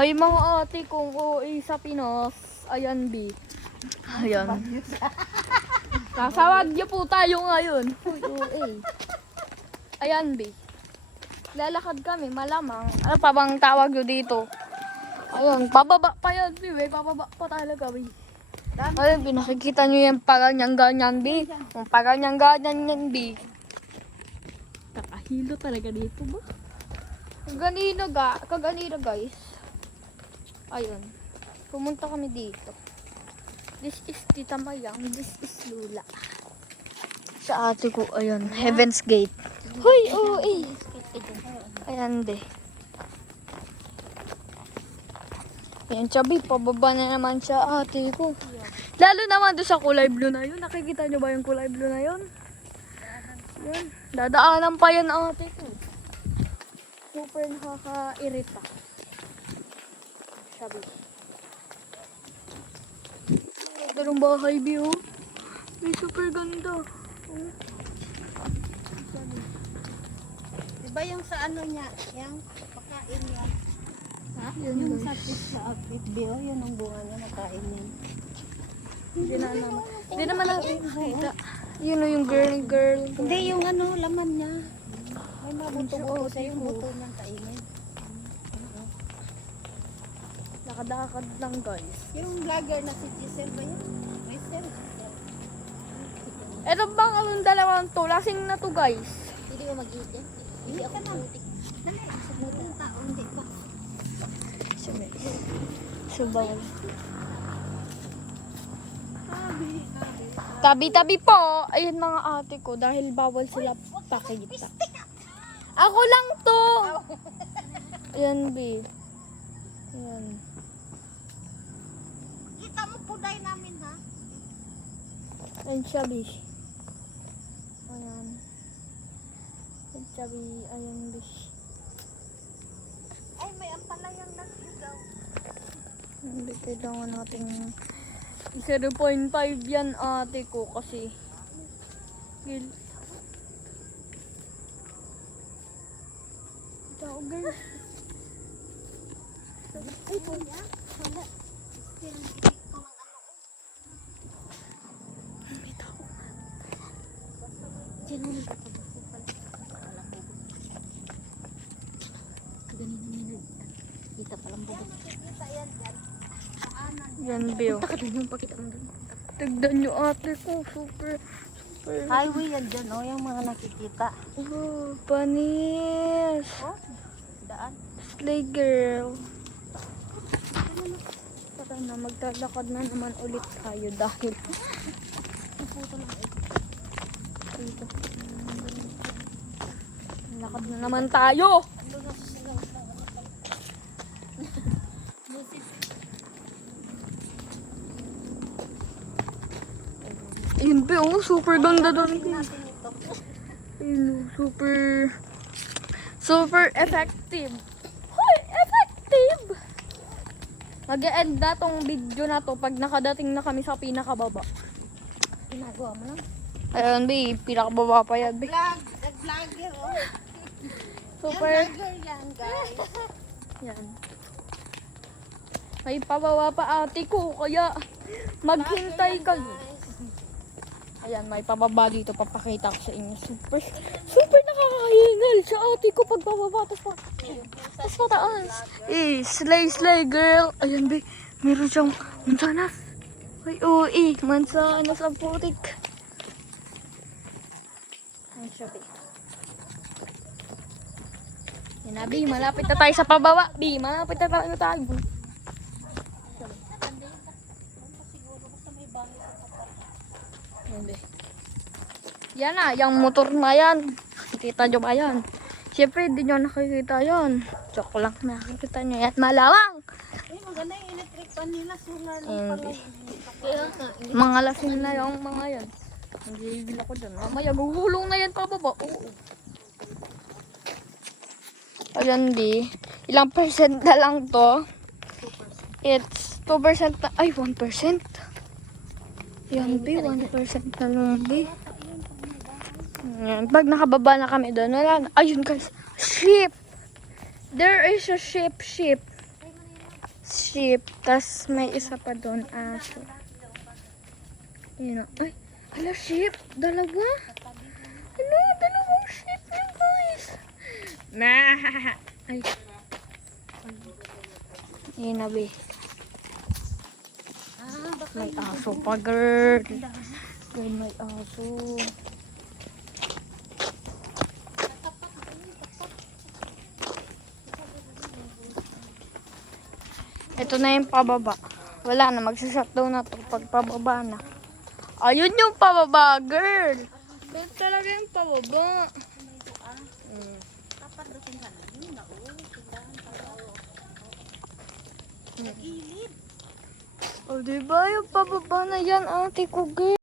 Ay mga ate kong OA sa Pinos. Ayan, B. Ayan. Sasawag niyo po tayo ngayon. Uy, OA. Ayan, B. Lalakad kami, malamang. Ano pa bang tawag nyo dito? Ayun, pababa pa yan, B. Pababa pa talaga, B. Ayun, B. Nakikita nyo yung paganyan-ganyan, B. Yung paganyan-ganyan yan, B. Kakahilo talaga dito ba? Kaganina guys. Ayun. Pumunta kami dito. This is Tita Mayang. This is Lula. Sa ate ko, ayun. Heaven's Gate. Hoy, OA. Ayan, de. Ayan, Chabi. Pababa na naman siya ate ko. Lalo naman doon sa kulay blue na yun. Nakikita nyo ba yung kulay blue na yun? Yun. Dadaanan pa yan ate ko. Super nakaka-irita. Sabi. Dalong bahay, Bio. May super ganda. Diba yung sa ano niya, yung pakain niya? Ha? Yung sa FBO, yun ang bunga niya, nakain niya. Hindi naman natin nakita. Yun o yung girl. Hindi, yung ano, laman niya. May mabuto-buto yung buto niyang kainin. Nakadakad lang guys. Yung vlogger na si Giselle ba yun? May Giselle. Eto bang anong dalawang to? Lasing na to guys. Hindi mo mag-eat yan? Hindi ako putik. Dali, sabutin ng tao, hindi ko. Subaw. Tabi-tabi po. Ayun mga ate ko dahil bawal sila pakita. Ako lang to. Ayan, B. Ayan. Kita mo puday namin, ha? Ayan siya, B. Ayan. Ayan siya, B. Ayan, B. Ay, may ampalayang nag-ilaw. Hindi kailangan natin 0.5 yan ate ko kasi tao guys. Ay, po niya? Wala. May tao. Sino yung kakabasa pala? Akala ko. Ganun yung kita palang bubot. Yan, Bill. Punta ka dun yung pakita mo dun. Tignan nyo ate ko. Super. Highway yan dyan, oh, yung mga nakikita. Oh, panis. Oh, daan. Slay girl. Tara na, maglalakad na naman ulit tayo dahil dito. Lakad na naman tayo. Ayun pa yung super ganda doon. Ayun, super effective. Hoy, effective! Mag-e-end na tong video na to pag nakadating na kami sa pinakababa. Ginagawa mo lang. Ayun, babe, pinakababa pa yan, babe. Nag-vlogger, oh. Super, Vlogger yan, guys. yan. May pababa pa ate ko, kaya maghintay kayo. Ayan, may pababa dito, papakita ko sa inyo. Super nakakahingal sa ate ko pag pababa, tapos pataas. Slay girl. Ayan, be, meron siyang mansanas. Ay, mansanas ang putik. Ayan siya, be. Yan na, be, malapit na tayo sa pababa. Be, malapit na tayo. Yan na, yung motor na yan. Nakikita nyo ba yan? Siyempre, hindi nyo nakikita yan. Joke lang, nakikita nyo yan. Malawang! Eh, maganda yung electric pan nila. Solar lang Hindi. pala. Mga lasing na yung mga yan. Nagigil ako dyan. Mamaya, gugulong na yan pababa. Oo. Ayan, di. Ilang percent na lang to? It's 2% na. Ay, 1%. Yan, di. 1% na lang, di. Ayan, pag nakababa na kami doon, wala na. Ayun guys, ship! There is a ship. sheep. Tas may isa pa doon, aso. Yun o. Ay, hala sheep. Dalawa. Hala, dalawang sheep yun guys. Ay. Yun na be. May aso pa girl. Girl, may aso. Ito na yung pababa. Wala na, magsashutdown na to pag pababa na. Ayun yung pababa, girl. Ito talaga yung pababa. O, diba yung pababa na yan, ate ko, girl?